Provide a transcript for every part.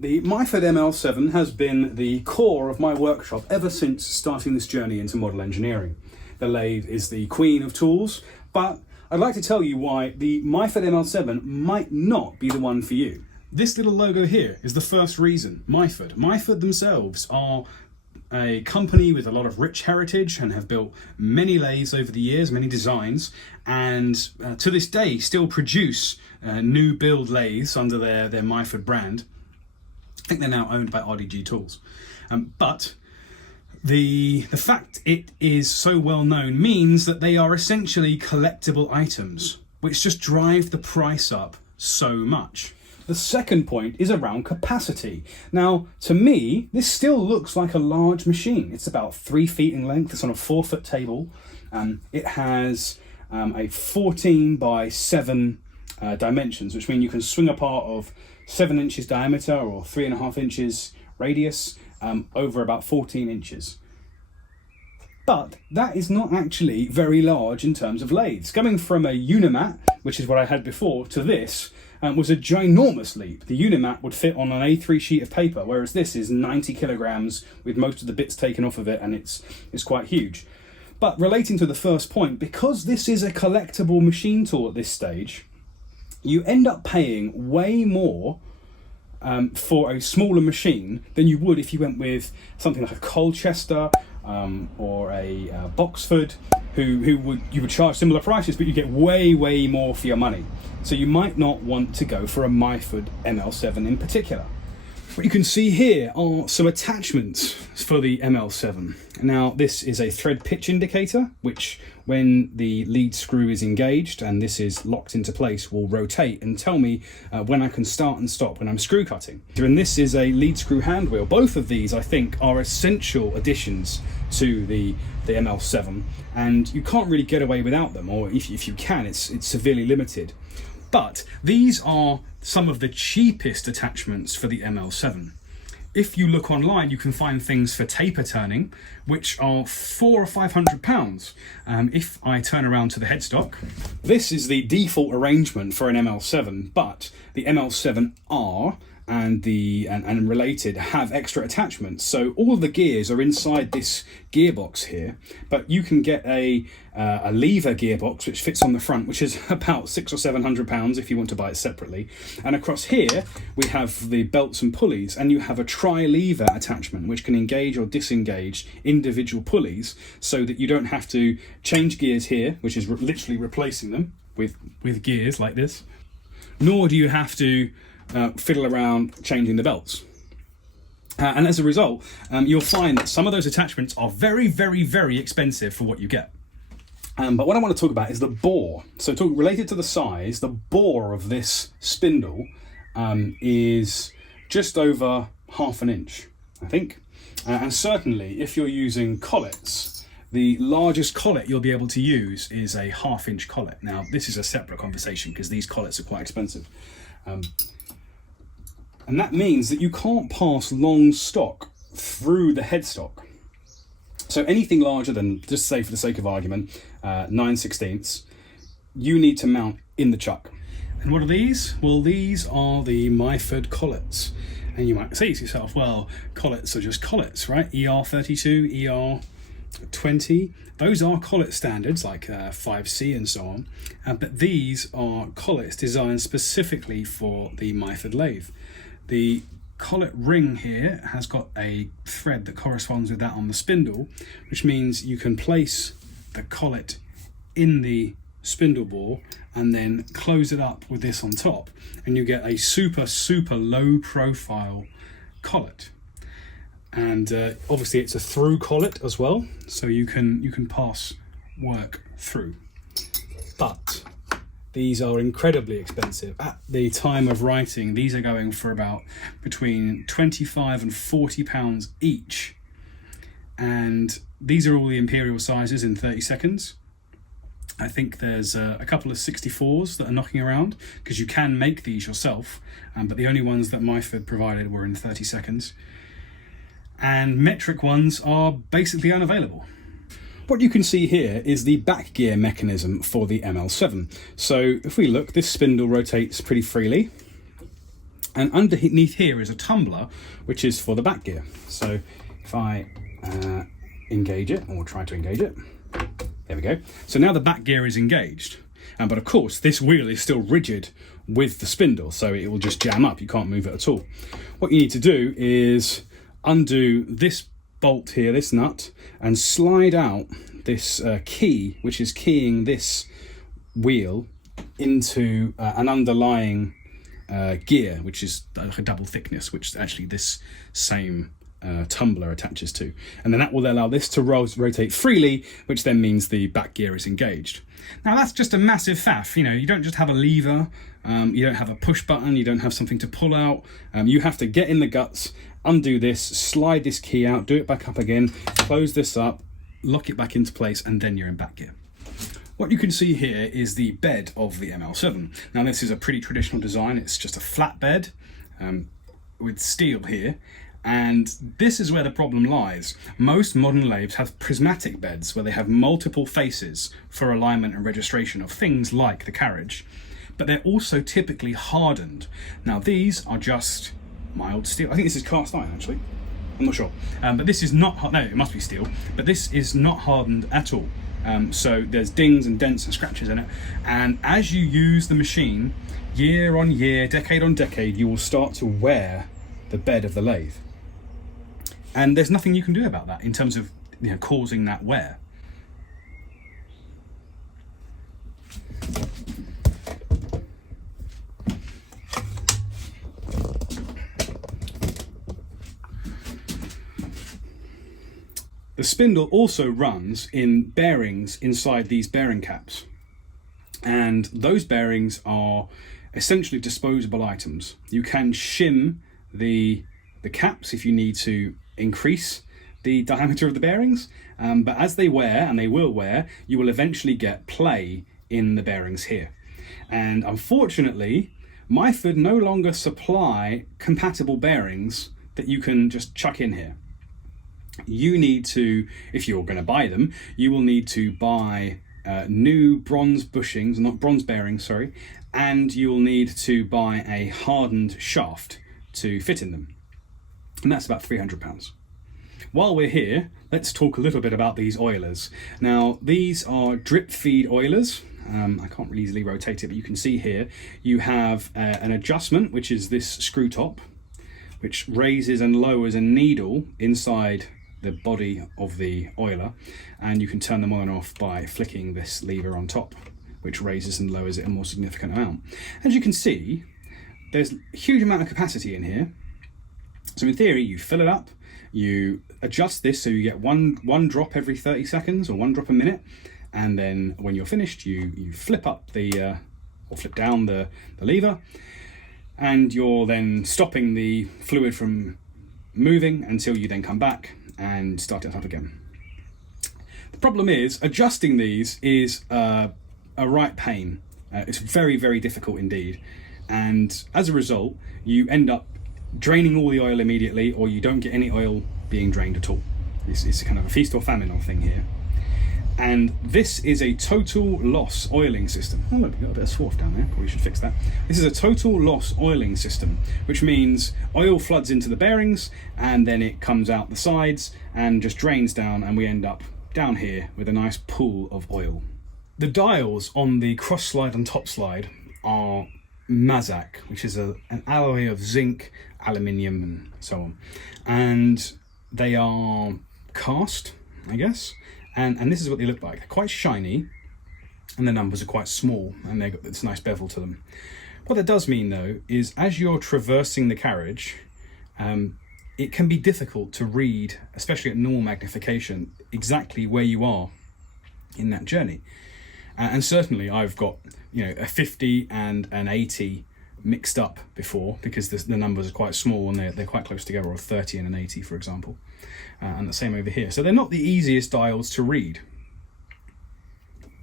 The Myford ML7 has been the core of my workshop ever since starting this journey into model engineering. The lathe is the queen of tools, but I'd like to tell you why the Myford ML7 might not be the one for you. This little logo here is the first reason. Myford. Myford themselves are a company with a lot of rich heritage and have built many lathes over the years, many designs, and to this day still produce new build lathes under their Myford brand. I think they're now owned by RDG Tools. But the fact it is so well known means that they are essentially collectible items, which just drive the price up so much. The second point is around capacity. Now, to me, this still looks like a large machine. It's about 3 feet in length. It's on a 4-foot table. It has a 14 by 7 dimensions, which mean you can swing a part of 7 inches diameter or 3.5 inches radius over about 14 inches. But that is not actually very large in terms of lathes. Coming from a Unimat, which is what I had before, to this was a ginormous leap. The Unimat would fit on an A3 sheet of paper, whereas this is 90 kilograms with most of the bits taken off of it, and it's quite huge. But relating to the first point, because this is a collectible machine tool at this stage, you end up paying way more for a smaller machine than you would if you went with something like a Colchester or a Boxford, you would charge similar prices, but you get way more for your money. So you might not want to go for a Myford ML7 in particular. What you can see here are some attachments for the ML7. Now, this is a thread pitch indicator, which when the lead screw is engaged and this is locked into place will rotate and tell me when I can start and stop when I'm screw cutting. And this is a lead screw hand wheel. Both of these, I think, are essential additions to the ML7, and you can't really get away without them, or if you can, it's severely limited. But these are some of the cheapest attachments for the ML7. If you look online, you can find things for taper turning, which are £400 or £500. If I turn around to the headstock, this is the default arrangement for an ML7, but the ML7R and related have extra attachments. So all of the gears are inside this gearbox here, but you can get a lever gearbox which fits on the front, which is about £600 or £700 if you want to buy it separately. And across here we have the belts and pulleys, and you have a tri-lever attachment which can engage or disengage individual pulleys, so that you don't have to change gears here, which is literally replacing them with gears like this, nor do you have to fiddle around changing the belts. And as a result, you'll find that some of those attachments are very expensive for what you get. But what I want to talk about is the bore. So related to the size, the bore of this spindle is just over ½ inch, I think. And certainly if you're using collets, the largest collet you'll be able to use is a ½ inch collet. Now, this is a separate conversation because these collets are quite expensive. And that means that you can't pass long stock through the headstock. So anything larger than, just say for the sake of argument, 9/16, you need to mount in the chuck. And what are these? Well, these are the Myford collets. And you might say to yourself, well, collets are just collets, right? ER32, ER20, those are collet standards like 5C and so on. But these are collets designed specifically for the Myford lathe. The collet ring here has got a thread that corresponds with that on the spindle, which means you can place the collet in the spindle bore and then close it up with this on top, and you get a super low profile collet. And obviously it's a through collet as well, so you can pass work through. But these are incredibly expensive. At the time of writing, these are going for about between £25 and £40 each. And these are all the imperial sizes in 30 seconds. I think there's a couple of 64s that are knocking around, because you can make these yourself, but the only ones that Myford provided were in 30 seconds. And metric ones are basically unavailable. What you can see here is the back gear mechanism for the ML7. So if we look, this spindle rotates pretty freely. And underneath here is a tumbler, which is for the back gear. So if I engage it, or try to engage it, there we go. So now the back gear is engaged. But of course, this wheel is still rigid with the spindle, so it will just jam up. You can't move it at all. What you need to do is undo this bolt here, this nut, and slide out this key, which is keying this wheel into an underlying gear, which is like a double thickness, which actually this same tumbler attaches to. And then that will allow this to rotate freely, which then means the back gear is engaged. Now that's just a massive faff. You know, you don't just have a lever, you don't have a push button, you don't have something to pull out. You have to get in the guts, undo this, slide this key out, do it back up again, close this up, lock it back into place, and then you're in back gear. What you can see here is the bed of the ML7. Now this is a pretty traditional design. It's just a flat bed with steel here. And this is where the problem lies. Most modern lathes have prismatic beds where they have multiple faces for alignment and registration of things like the carriage, but they're also typically hardened. Now these are just mild steel. I think this is cast iron actually. I'm not sure. But this is not, no, it must be steel, but this is not hardened at all. So there's dings and dents and scratches in it. And as you use the machine, year on year, decade on decade, you will start to wear the bed of the lathe. And there's nothing you can do about that in terms of, you know, causing that wear. The spindle also runs in bearings inside these bearing caps. And those bearings are essentially disposable items. You can shim the caps if you need to increase the diameter of the bearings, but as they wear, and they will wear, you will eventually get play in the bearings here. And unfortunately, Myford no longer supply compatible bearings that you can just chuck in here. You need to, if you're going to buy them, you will need to buy new bronze bushings, not bronze bearings, sorry, and you will need to buy a hardened shaft to fit in them. And that's about £300. While we're here, let's talk a little bit about these oilers. Now, these are drip feed oilers. I can't really easily rotate it, but you can see here, you have an adjustment, which is this screw top, which raises and lowers a needle inside the body of the oiler. And you can turn them on and off by flicking this lever on top, which raises and lowers it a more significant amount. As you can see, there's a huge amount of capacity in here. So in theory, you fill it up, you adjust this so you get one drop every 30 seconds or one drop a minute, and then when you're finished, you flip up or flip down the lever, and you're then stopping the fluid from moving until you then come back and start it up again. The problem is, adjusting these is a right pain. It's very, very difficult indeed, and as a result, you end up draining all the oil immediately, or you don't get any oil being drained at all. It's kind of a feast or famine thing here. And this is a total loss oiling system. Oh look, we've got a bit of swarf down there, probably should fix that. This is a total loss oiling system, which means oil floods into the bearings and then it comes out the sides and just drains down, and we end up down here with a nice pool of oil. The dials on the cross slide and top slide are Mazak, which is an alloy of zinc, aluminium and so on, and they are cast, I guess, and this is what they look like. They're quite shiny and the numbers are quite small, and they've got this nice bevel to them. What that does mean though is as you're traversing the carriage, it can be difficult to read, especially at normal magnification, exactly where you are in that journey. And certainly I've got, you know, a 50 and an 80 mixed up before, because the numbers are quite small and they're quite close together, or 30 and an 80 for example, and the same over here. So they're not the easiest dials to read.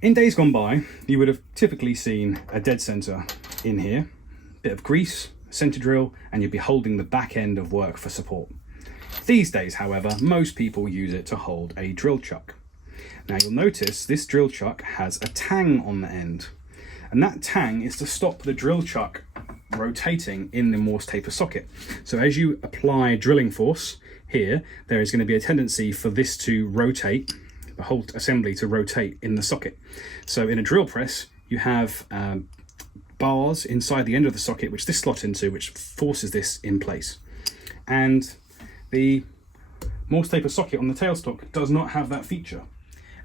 In days gone by, you would have typically seen a dead center in here, bit of grease, center drill, and you'd be holding the back end of work for support. These days, however, most people use it to hold a drill chuck. Now you'll notice this drill chuck has a tang on the end, and that tang is to stop the drill chuck rotating in the Morse taper socket. So as you apply drilling force here, there is going to be a tendency for this to rotate, the whole assembly to rotate in the socket. So in a drill press, you have bars inside the end of the socket, which this slot into, which forces this in place. And the Morse taper socket on the tailstock does not have that feature.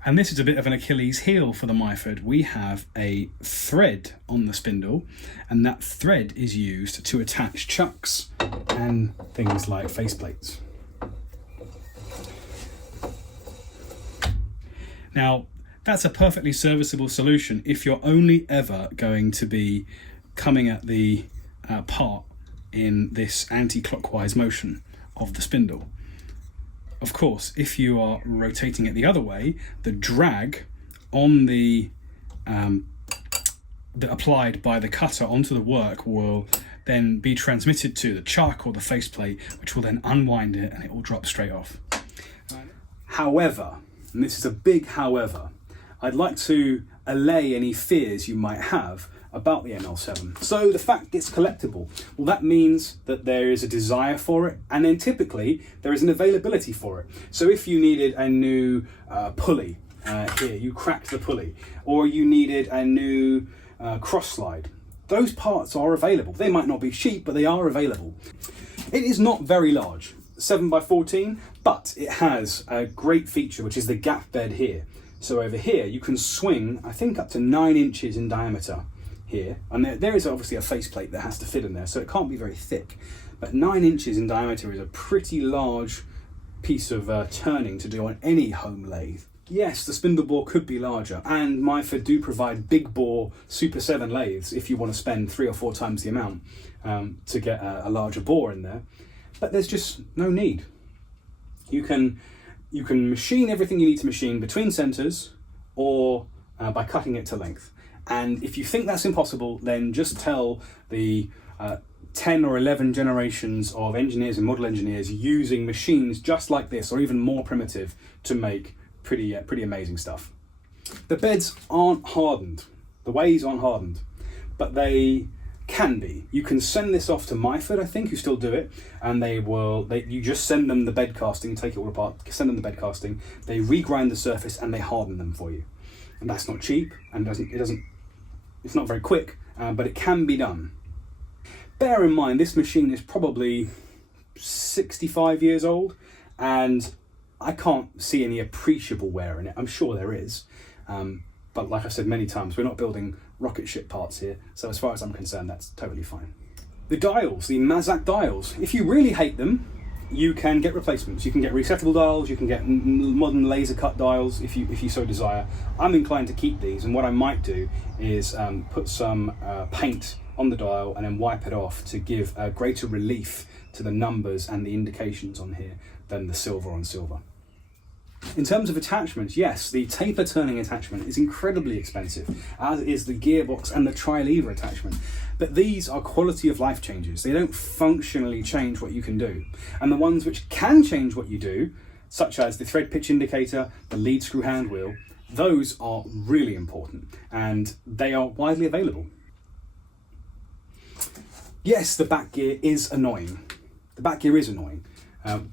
And this is a bit of an Achilles heel for the Myford. We have a thread on the spindle, and that thread is used to attach chucks and things like faceplates. Now, that's a perfectly serviceable solution if you're only ever going to be coming at the part in this anti-clockwise motion of the spindle. Of course, if you are rotating it the other way, the drag on the applied by the cutter onto the work will then be transmitted to the chuck or the faceplate, which will then unwind it and it will drop straight off. However, and this is a big however, I'd like to allay any fears you might have about the ML7. So the fact it's collectible, well, that means that there is a desire for it, and then typically there is an availability for it. So if you needed a new pulley, here, you cracked the pulley, or you needed a new cross slide, those parts are available. They might not be cheap, but they are available. It is not very large, 7 by 14, but it has a great feature, which is the gap bed here. So over here, you can swing, I think, up to 9 inches in diameter here. And there is obviously a faceplate that has to fit in there, so it can't be very thick. But 9 inches in diameter is a pretty large piece of turning to do on any home lathe. Yes, the spindle bore could be larger, and Myford do provide big bore Super 7 lathes if you want to spend 3 or 4 times the amount to get a larger bore in there. But there's just no need. You can machine everything you need to machine between centers or by cutting it to length. And if you think that's impossible, then just tell the 10 or 11 generations of engineers and model engineers using machines just like this, or even more primitive, to make pretty amazing stuff. The beds aren't hardened, the ways aren't hardened, but they can be. You can send this off to Myford, I think, who still do it, and you just send them the bed casting, take it all apart, send them the bed casting, they regrind the surface and they harden them for you. And that's not cheap, and it's not very quick, but it can be done. Bear in mind, this machine is probably 65 years old, and I can't see any appreciable wear in it. I'm sure there is, but like I said many times, we're not building rocket ship parts here, so as far as I'm concerned, that's totally fine. The dials, the Mazak dials, if you really hate them, you can get replacements. You can get resettable dials, you can get modern laser cut dials if you so desire. I'm inclined to keep these, and what I might do is put some paint on the dial and then wipe it off to give a greater relief to the numbers and the indications on here than the silver on silver. In terms of attachments, yes, the taper turning attachment is incredibly expensive, as is the gearbox and the tri-lever attachment. But these are quality of life changes. They don't functionally change what you can do. And the ones which can change what you do, such as the thread pitch indicator, the lead screw hand wheel, those are really important, and they are widely available. Yes, the back gear is annoying. The back gear is annoying,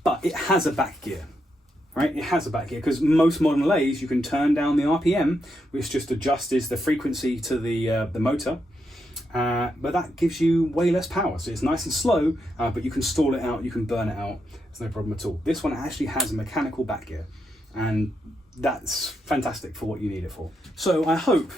but it has a back gear. Right, it has a back gear, because most modern lathes you can turn down the RPM, which just adjusts the frequency to the motor, but that gives you way less power. So it's nice and slow, but you can stall it out, you can burn it out. There's no problem at all. This one actually has a mechanical back gear, and that's fantastic for what you need it for. So I hope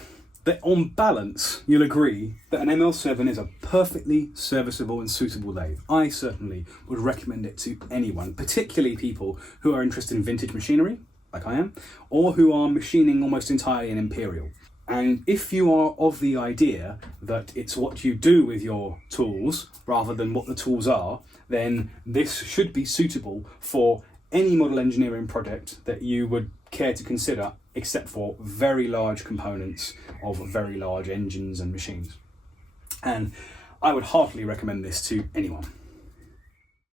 that on balance you'll agree that an ML7 is a perfectly serviceable and suitable lathe. I certainly would recommend it to anyone, particularly people who are interested in vintage machinery, like I am, or who are machining almost entirely in imperial. And if you are of the idea that it's what you do with your tools rather than what the tools are, then this should be suitable for any model engineering project that you would care to consider, except for very large components of very large engines and machines. And I would heartily recommend this to anyone.